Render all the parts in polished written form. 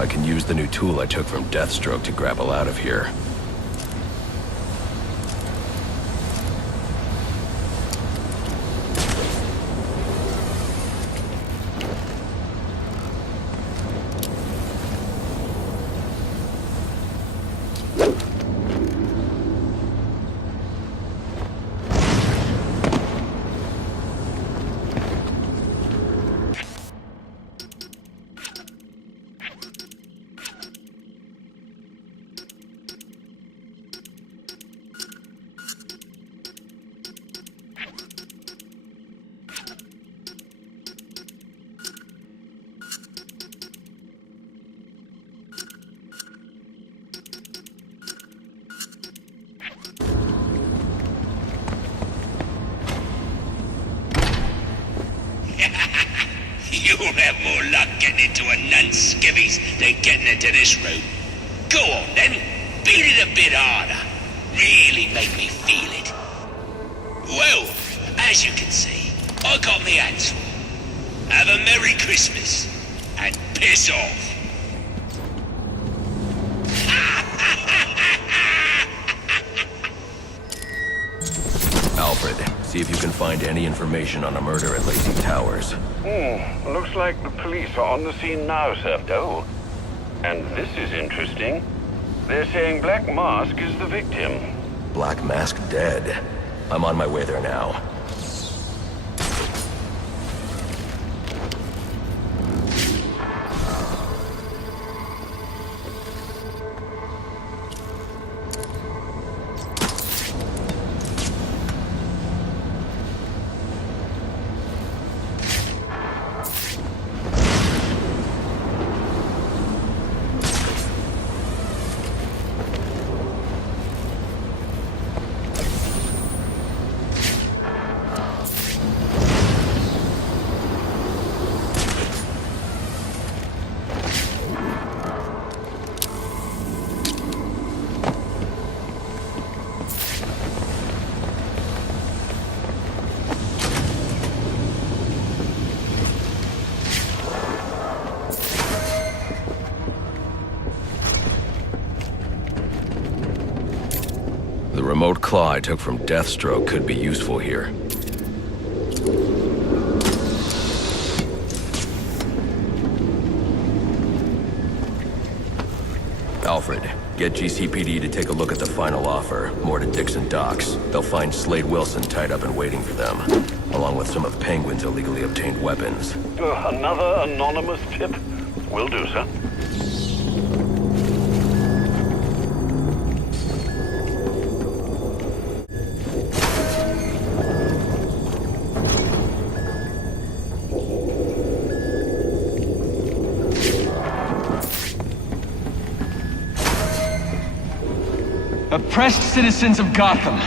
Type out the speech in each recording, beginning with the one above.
I can use the new tool I took from Deathstroke to grapple out of here. You'll have more luck getting into a nun's skivvies than getting into this room. Go on then, beat it a bit harder. Really make me feel it. Well, as you can see, I got me hands full. Have a Merry Christmas, and piss off. Alfred, see if you can find any information on a murder at Lacey Towers. Looks like the police are on the scene now, sir. Oh, and this is interesting. They're saying Black Mask is the victim. Black Mask dead. I'm on my way there now. The remote claw I took from Deathstroke could be useful here. Alfred, get GCPD to take a look at the final offer, more to Dixon Docks. They'll find Slade Wilson tied up and waiting for them, along with some of Penguin's illegally obtained weapons. Another anonymous tip? Will do, sir. Oppressed citizens of Gotham,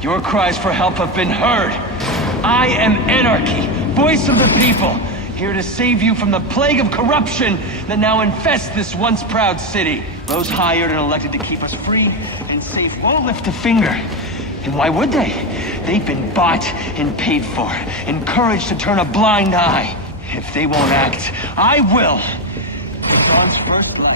your cries for help have been heard. I am Anarchy, voice of the people, here to save you from the plague of corruption that now infests this once proud city. Those hired and elected to keep us free and safe won't lift a finger. And why would they? They've been bought and paid for, encouraged to turn a blind eye. If they won't act, I will. Dawn's first level.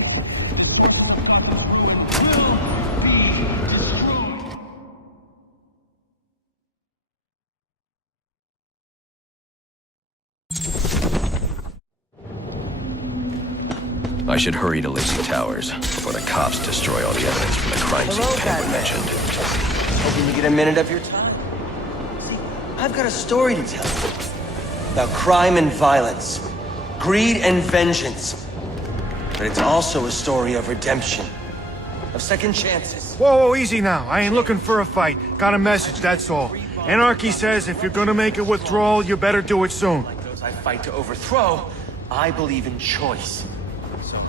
I should hurry to Lacey Towers before the cops destroy all the evidence from the crime scene Penguin mentioned. Hoping to get a minute of your time. See, I've got a story to tell you. About crime and violence. Greed and vengeance. But it's also a story of redemption. Of second chances. Whoa, easy now. I ain't looking for a fight. Got a message, that's all. Anarchy says if you're gonna make a withdrawal, you better do it soon. Like those I fight to overthrow, I believe in choice. So...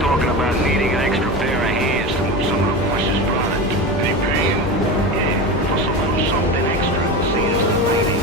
Talking about needing an extra pair of hands to move some of the boss's product. They paying? Yeah, for some little something extra. See us the lady.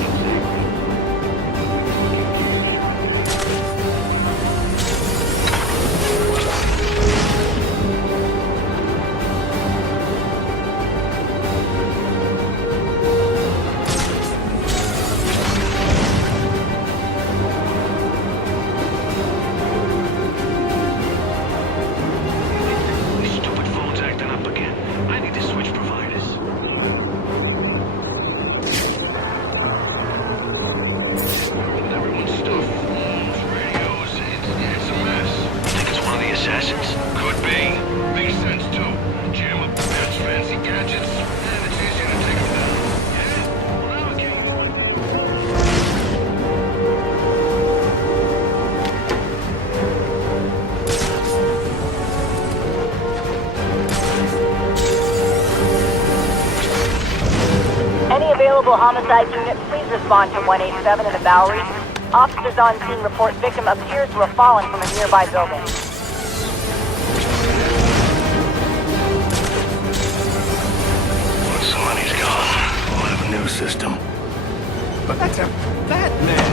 Mobile homicide unit, please respond to 187 in the Bowery. Officers on scene report victim appears to have fallen from a nearby building. Once the money's gone, we'll have a new system. But that's a fat man.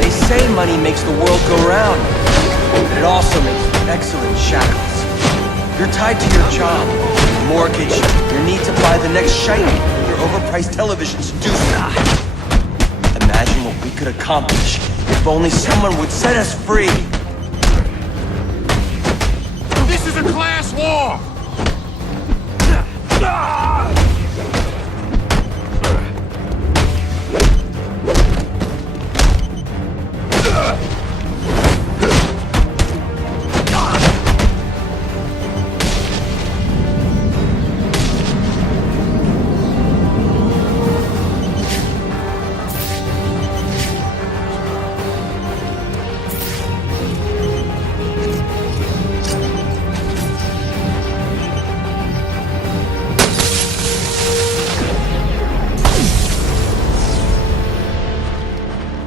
They say money makes the world go round, but it also makes excellent shackles. You're tied to your job, your mortgage, your need to buy the next shiny, your overpriced television seduces. Imagine what we could accomplish if only someone would set us free. This is a class war!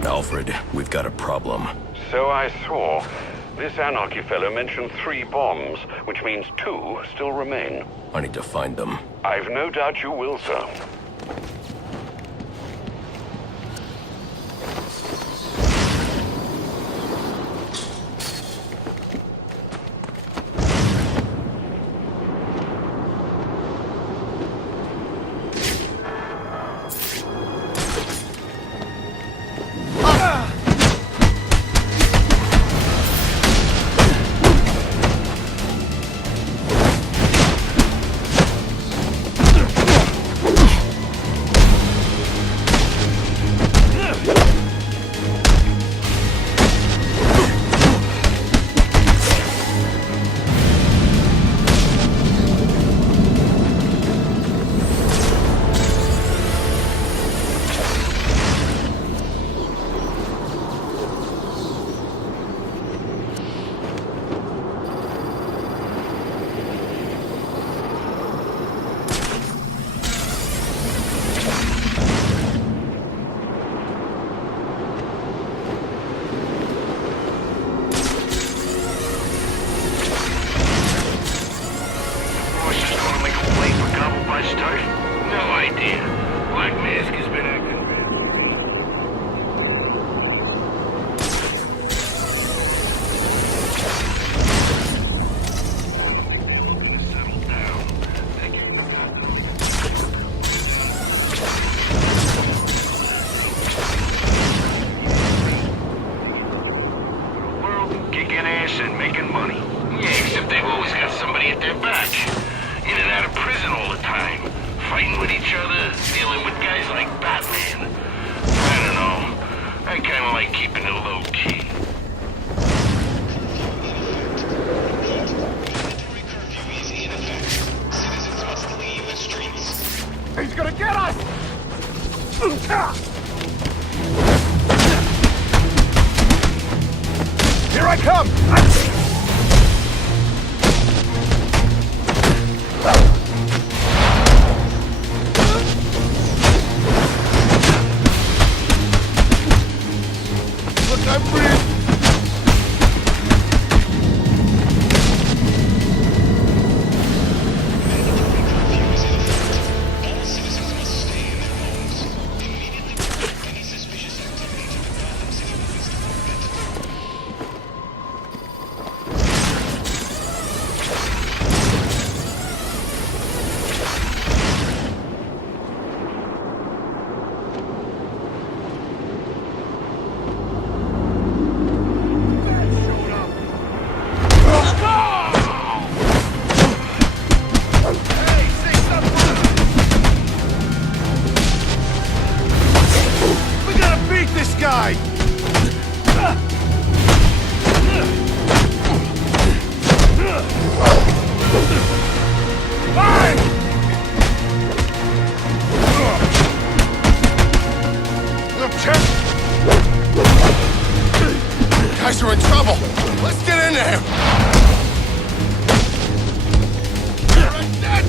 Alfred, we've got a problem. So I saw. This anarchy fellow mentioned 3 bombs, which means 2 still remain. I need to find them. I've no doubt you will, sir. And making money. Yeah, except they've always got somebody at their back. In and out of prison all the time. Fighting with each other, dealing with guys like Batman. I don't know. I kind of like keeping it low key. He's gonna get us! Here I come! Look, I'm free! Guy! Fine! Guys are in trouble! Let's get in there! You're a dead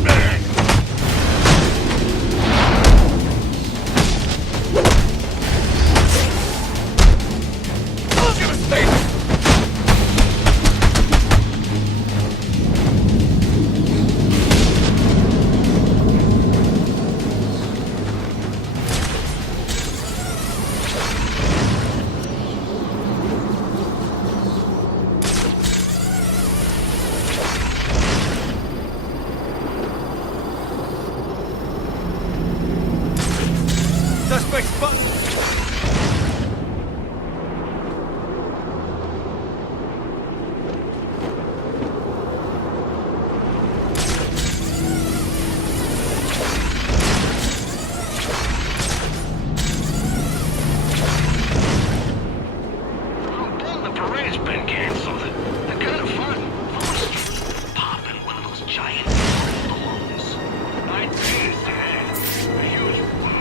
Suspect's button. The parade's been canceled. They're kind of fun. Popping one of those giant balloons. I did that. A huge one.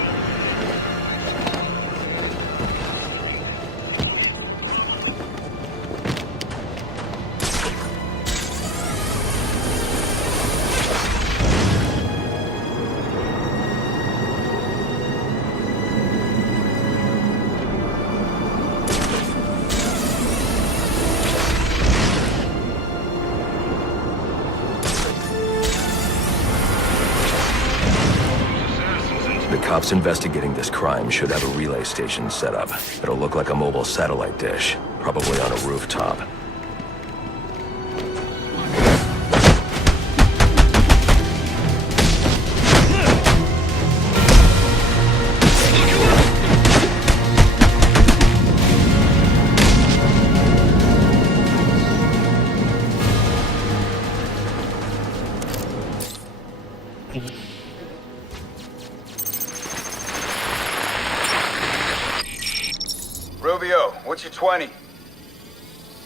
The cops investigating this crime should have a relay station set up. It'll look like a mobile satellite dish, probably on a rooftop. Rubio, what's your 20?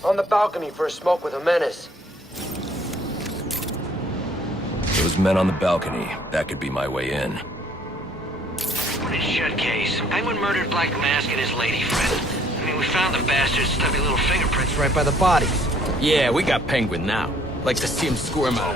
On the balcony for a smoke with a menace. Those men on the balcony, that could be my way in. What a shut case. Penguin murdered Black Mask and his lady friend. I mean, we found the bastard's stubby little fingerprints right by the bodies. Yeah, we got Penguin now. Like to see him squirm out.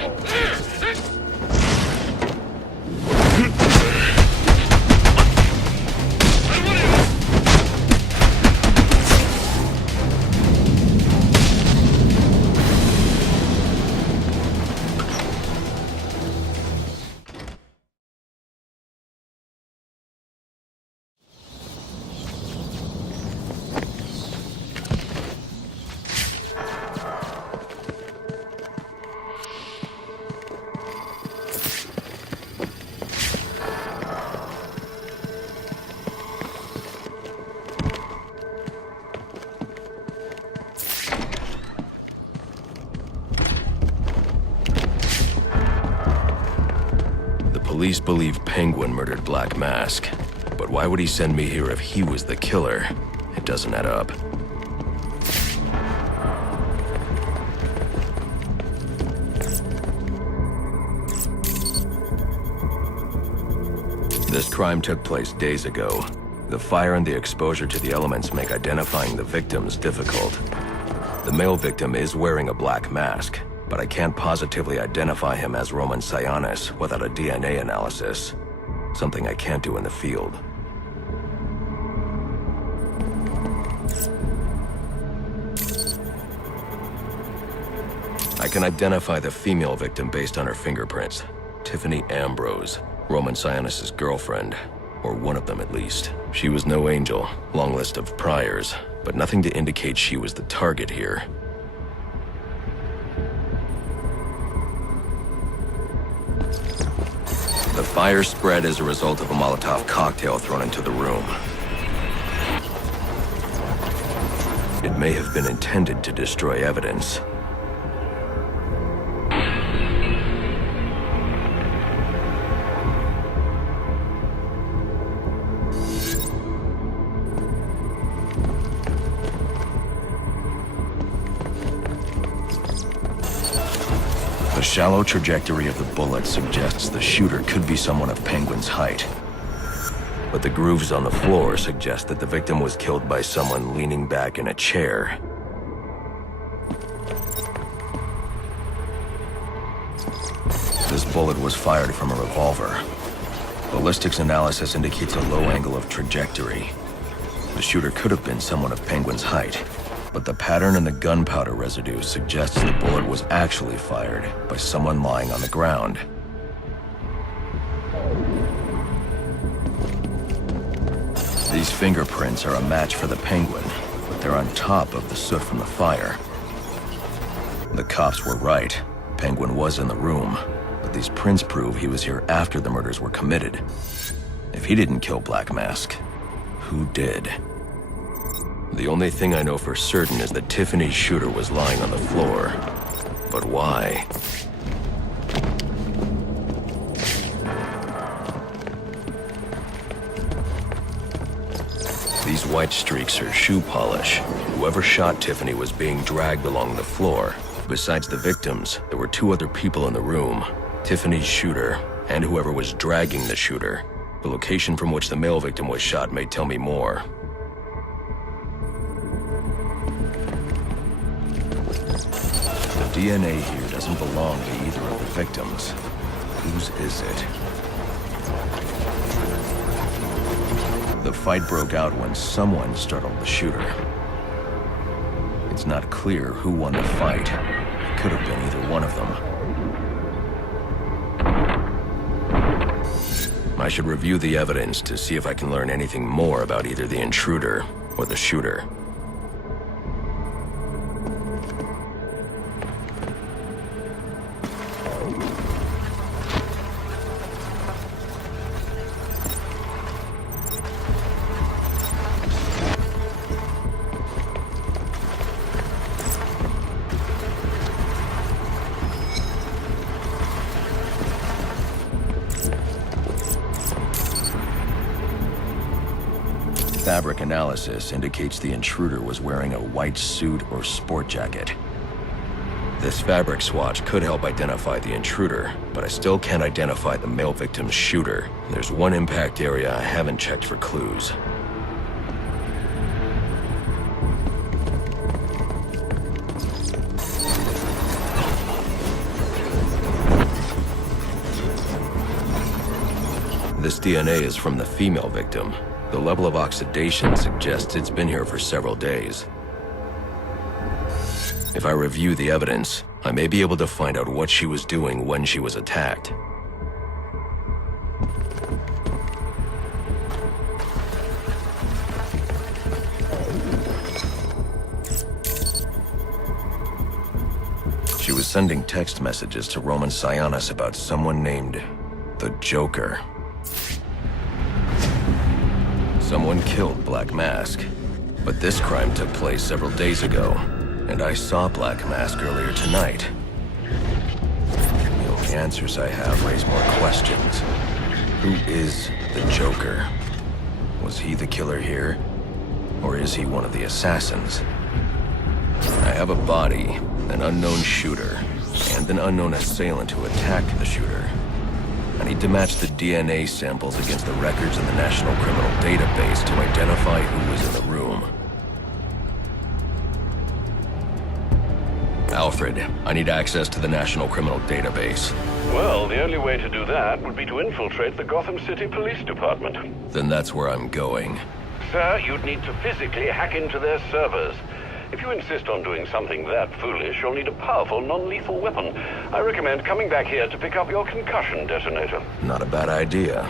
Police believe Penguin murdered Black Mask. But why would he send me here if he was the killer? It doesn't add up. This crime took place days ago. The fire and the exposure to the elements make identifying the victims difficult. The male victim is wearing a black mask, but I can't positively identify him as Roman Sionis without a DNA analysis. Something I can't do in the field. I can identify the female victim based on her fingerprints. Tiffany Ambrose, Roman Sionis' girlfriend, or one of them at least. She was no angel, long list of priors, but nothing to indicate she was the target here. The fire spread as a result of a Molotov cocktail thrown into the room. It may have been intended to destroy evidence. The shallow trajectory of the bullet suggests the shooter could be someone of Penguin's height. But the grooves on the floor suggest that the victim was killed by someone leaning back in a chair. This bullet was fired from a revolver. Ballistics analysis indicates a low angle of trajectory. The shooter could have been someone of Penguin's height, but the pattern in the gunpowder residue suggests the bullet was actually fired by someone lying on the ground. These fingerprints are a match for the Penguin, but they're on top of the soot from the fire. The cops were right. Penguin was in the room, but these prints prove he was here after the murders were committed. If he didn't kill Black Mask, who did? The only thing I know for certain is that Tiffany's shooter was lying on the floor. But why? These white streaks are shoe polish. Whoever shot Tiffany was being dragged along the floor. Besides the victims, there were two other people in the room. Tiffany's shooter, and whoever was dragging the shooter. The location from which the male victim was shot may tell me more. The DNA here doesn't belong to either of the victims. Whose is it? The fight broke out when someone startled the shooter. It's not clear who won the fight. It could have been either one of them. I should review the evidence to see if I can learn anything more about either the intruder or the shooter. Fabric analysis indicates the intruder was wearing a white suit or sport jacket. This fabric swatch could help identify the intruder, but I still can't identify the male victim's shooter. There's one impact area I haven't checked for clues. This DNA is from the female victim. The level of oxidation suggests it's been here for several days. If I review the evidence, I may be able to find out what she was doing when she was attacked. She was sending text messages to Roman Sionis about someone named the Joker. Someone killed Black Mask, but this crime took place several days ago, and I saw Black Mask earlier tonight. The only answers I have raise more questions. Who is the Joker? Was he the killer here, or is he one of the assassins? I have a body, an unknown shooter, and an unknown assailant who attacked the shooter. I need to match the DNA samples against the records in the National Criminal Database to identify who was in the room. Alfred, I need access to the National Criminal Database. Well, the only way to do that would be to infiltrate the Gotham City Police Department. Then that's where I'm going. Sir, you'd need to physically hack into their servers. If you insist on doing something that foolish, you'll need a powerful, non-lethal weapon. I recommend coming back here to pick up your concussion detonator. Not a bad idea.